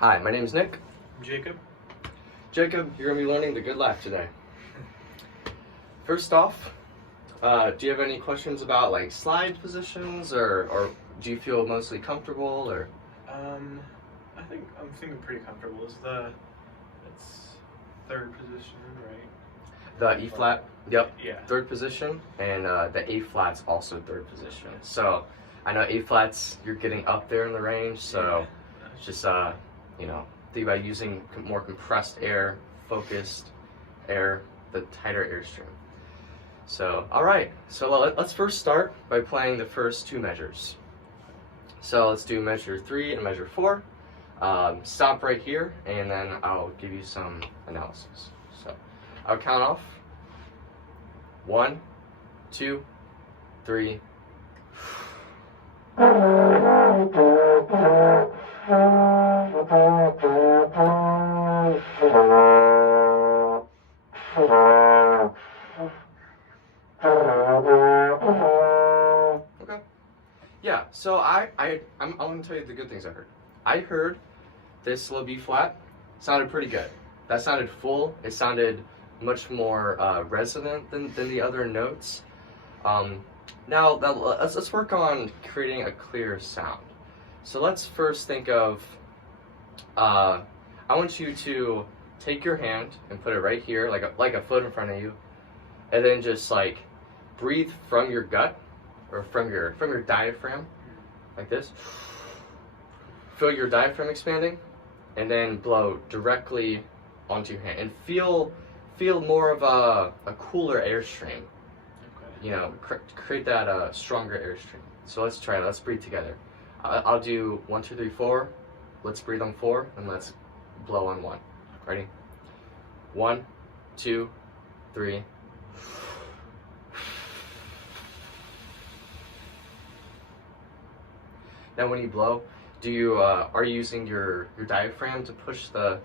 Hi, my name is Nick. Jacob. Jacob, you're going to be learning the good life today. First off, do you have any questions about like slide positions or do you feel mostly comfortable or? I think I'm feeling pretty comfortable. It's third position, right? The E flat, yep, Yeah. third position, and the A flat's also third position. So I know A flats, you're getting up there in the range, so Yeah. just think about using more compressed air, focused air, the tighter airstream. So, all right, so let's first start by playing the first two measures. So let's do measure 3 and measure 4. Stop right here, and then I'll give you some analysis. So I'll count off. 1, 2, 3. Okay. Yeah, so I'm going to tell you the good things I heard. I heard this low B flat sounded pretty good. That sounded full. It sounded much more resonant than the other notes. Now let's work on creating a clear sound. So let's first think of, I want you to take your hand and put it right here, like a foot in front of you, and then just like breathe from your gut or from your diaphragm, like this. Feel your diaphragm expanding, and then blow directly onto your hand, and feel more of a cooler airstream. Okay. You know, create that stronger airstream. So let's try it. Let's breathe together. I'll do 1, 2, 3, 4. Let's breathe on 4, and let's blow on 1. Ready? 1, 2, 3. Now, when you blow, do you are you using your diaphragm to push the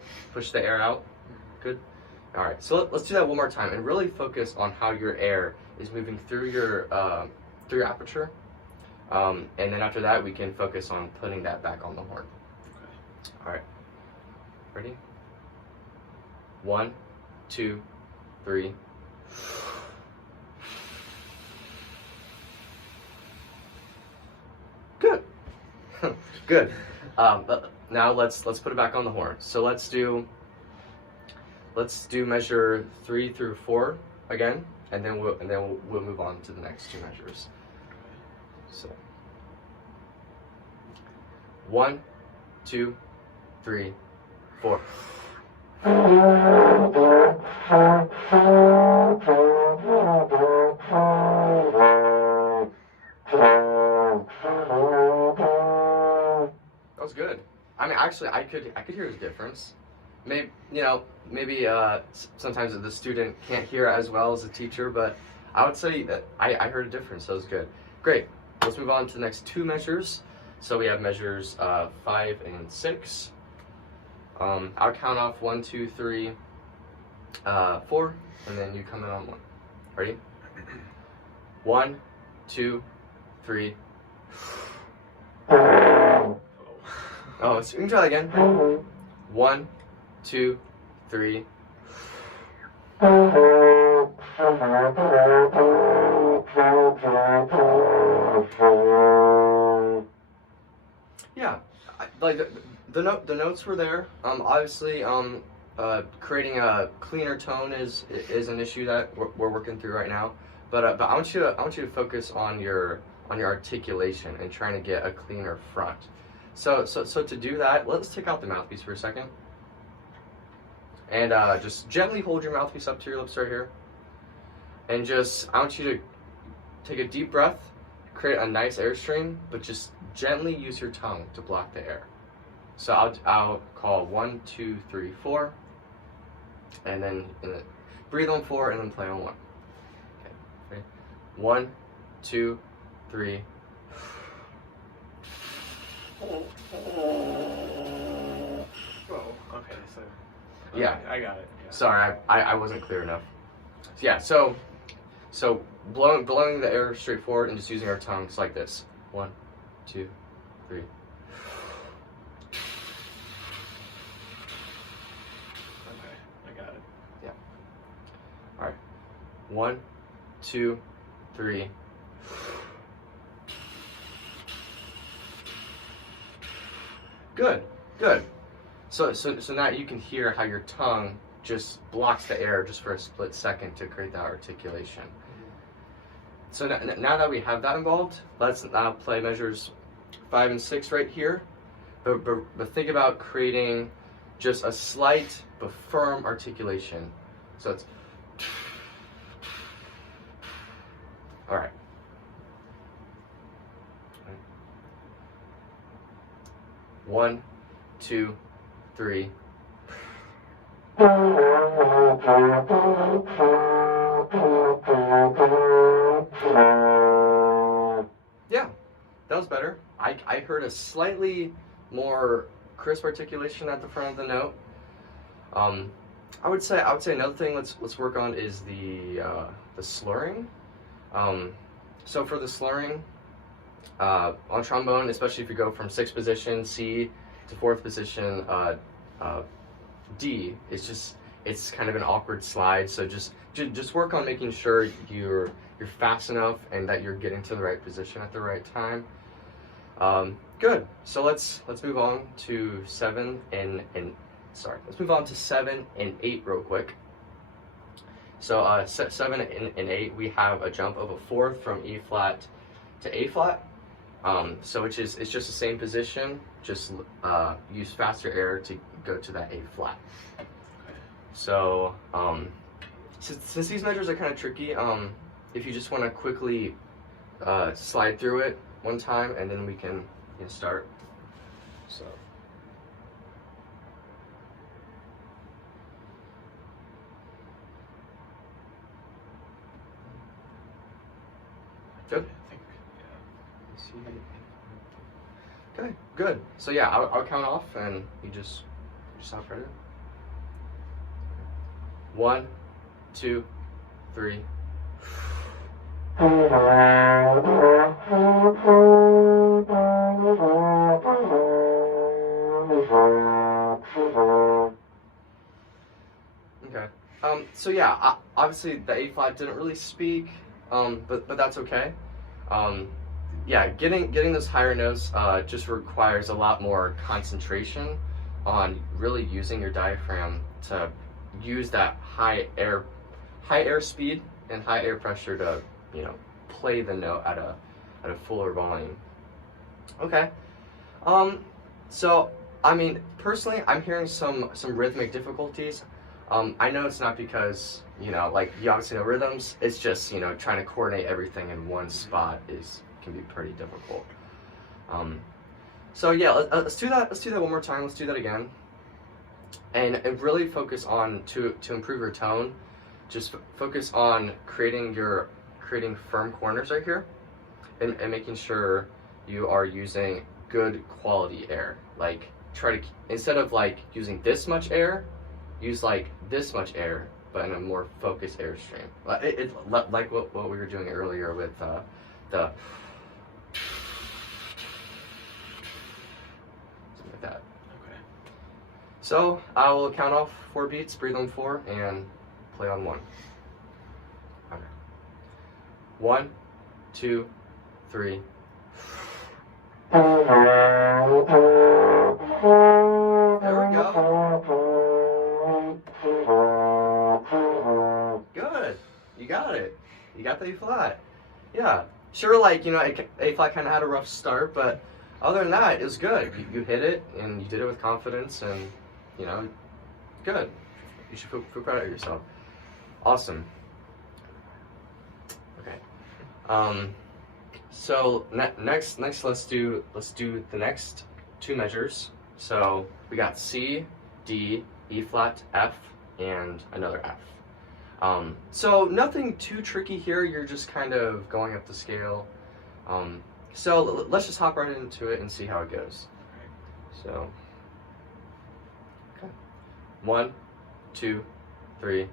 air out? Good. All right. So let's do that one more time and really focus on how your air is moving through your aperture. And then after that, we can focus on putting that back on the horn. Okay. All right. Ready? 1, 2, 3. Good. Good. Now let's put it back on the horn. So let's do measure 3 through 4 again, and then we'll move on to the next two measures. So 1, 2, 3, 4. That was good. I mean, actually, I could hear the difference. Maybe sometimes the student can't hear as well as the teacher, but I would say that I heard a difference. That was good. Great. Let's move on to the next two measures. So we have measures 5 and 6. I'll count off 1, 2, 3, 4, and then you come in on 1. Ready? 1, 2, 3. Oh, so you can try that again. 1, 2, 3. Yeah, like the notes were there. Obviously, creating a cleaner tone is an issue that we're working through right now. But I want you to focus on your articulation and trying to get a cleaner front. So to do that, let's take out the mouthpiece for a second. And just gently hold your mouthpiece up to your lips right here. And I want you to take a deep breath, create a nice airstream, but just gently use your tongue to block the air. So I'll call 1, 2, 3, 4. And then breathe on 4 and then play on 1. Okay, ready? 1, 2, 3. Oh, okay, so Yeah, I got it. Yeah. sorry, I wasn't clear enough. Yeah, so blowing the air straight forward and just using our tongues like this. 1, 2, 3. 1, 2, 3. Good, good. So now you can hear how your tongue just blocks the air just for a split second to create that articulation. So now that we have that involved, let's now play measures 5 and 6 right here. But think about creating just a slight but firm articulation. So it's all right. 1, 2, 3. Yeah, that was better. I heard a slightly more crisp articulation at the front of the note. I would say another thing let's work on is the slurring. So for the slurring, on trombone, especially if you go from 6th position C to 4th position D, it's kind of an awkward slide. So just work on making sure you're fast enough and that you're getting to the right position at the right time. Good. So let's move on to 7 and let's move on to 7 and 8 real quick. So 7 and 8, we have a jump of a 4th from E flat to A flat. So it's just the same position, just use faster air to go to that A flat. So since these measures are kind of tricky, if you just want to quickly slide through it one time, and then we can start. So. Good. Okay, good. So yeah, I'll count off, and you just stop right there. 1, 2, 3. Okay. So yeah, obviously the A flat didn't really speak, but that's okay. Yeah, getting those higher notes just requires a lot more concentration on really using your diaphragm to use that high air speed and high air pressure to play the note at a fuller volume. Okay. So I mean, personally, I'm hearing some rhythmic difficulties. I know it's not because like you obviously know rhythms. It's just trying to coordinate everything in one spot can be pretty difficult. So yeah, let's do that. Let's do that one more time. Let's do that again, and really focus on to improve your tone. Just focus on creating firm corners right here, and making sure you are using good quality air. Like try to, instead of like using this much air, use like this much air, but in a more focused airstream. Like what we were doing earlier with the something like that. Okay. So I will count off 4 beats, breathe on 4, and play on 1. Okay. 1, 2, 3. There we go. Good. You got it. You got the A flat. Yeah. Sure, like, A flat kind of had a rough start, but other than that, it was good. You hit it, and you did it with confidence, and, good. You should feel proud of yourself. Awesome. Okay. So next, let's do the next 2 measures. So we got C, D, E flat, F, and another F. So nothing too tricky here. You're just kind of going up the scale. So let's just hop right into it and see how it goes. So, okay. 1, 2, 3.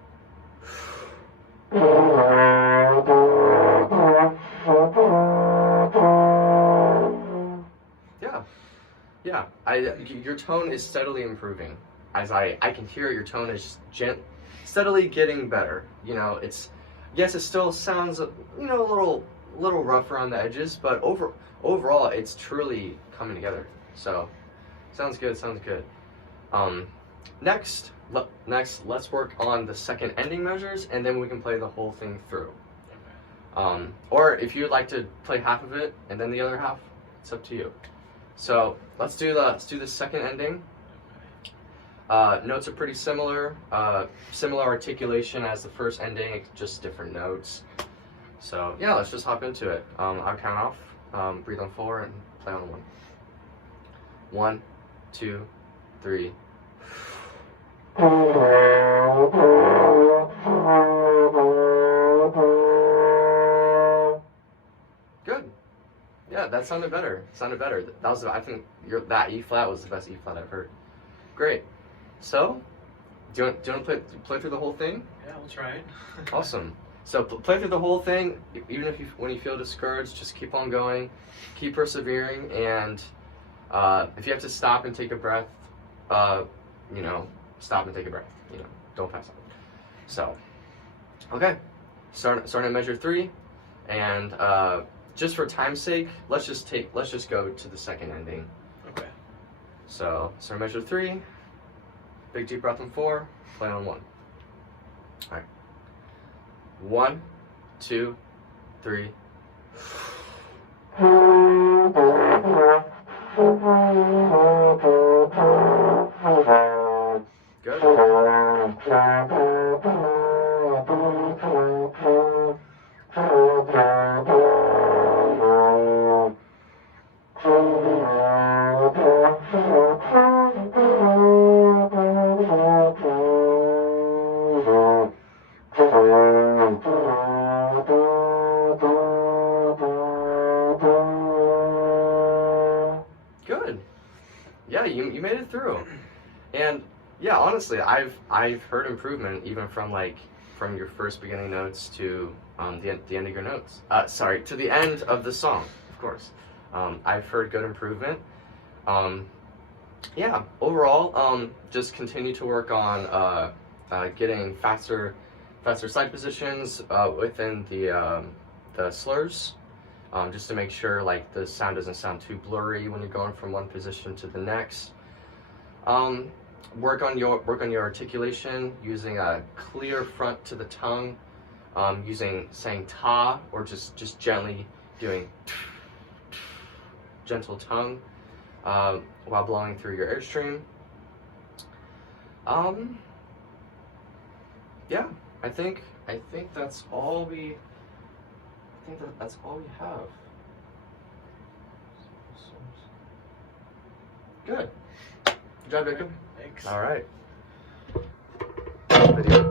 Yeah. Your tone is steadily improving. As I can hear, your tone is steadily getting better. yes, it still sounds a little rough around the edges, but overall it's truly coming together. So sounds good. Sounds good. Next, let's work on the second ending measures, and then we can play the whole thing through. Or if you'd like to play half of it and then the other half, it's up to you. So let's do the second ending. Notes are pretty similar. Similar articulation as the first ending, just different notes. So yeah, let's just hop into it. I'll count off. Breathe on 4 and play on 1. 1, 2, 3. Good. Yeah, that sounded better. That was, I think, that E flat was the best E flat I've heard. Great. So, do you want to play through the whole thing? Yeah, we'll try it. Awesome. So play through the whole thing. Even if when you feel discouraged, just keep on going, keep persevering, and if you have to stop and take a breath, stop and take a breath. Don't pass out. So, okay, starting at measure 3, and just for time's sake, let's just go to the second ending. Okay. So measure 3, big deep breath on 4, play on 1. All right. 1, 2, 3. Good. Good. Yeah, you made it through. And yeah, honestly, I've heard improvement even from your first beginning notes to the end of your notes. To the end of the song, of course. I've heard good improvement. Yeah, overall, just continue to work on getting faster side positions within the slurs. Just to make sure the sound doesn't sound too blurry when you're going from one position to the next. Work on your articulation using a clear front to the tongue, saying ta, or just gently doing gentle tongue while blowing through your airstream. Yeah, I think that's all we. I think that's all we have. Good. Good job, Jacob. Thanks. All right. Video.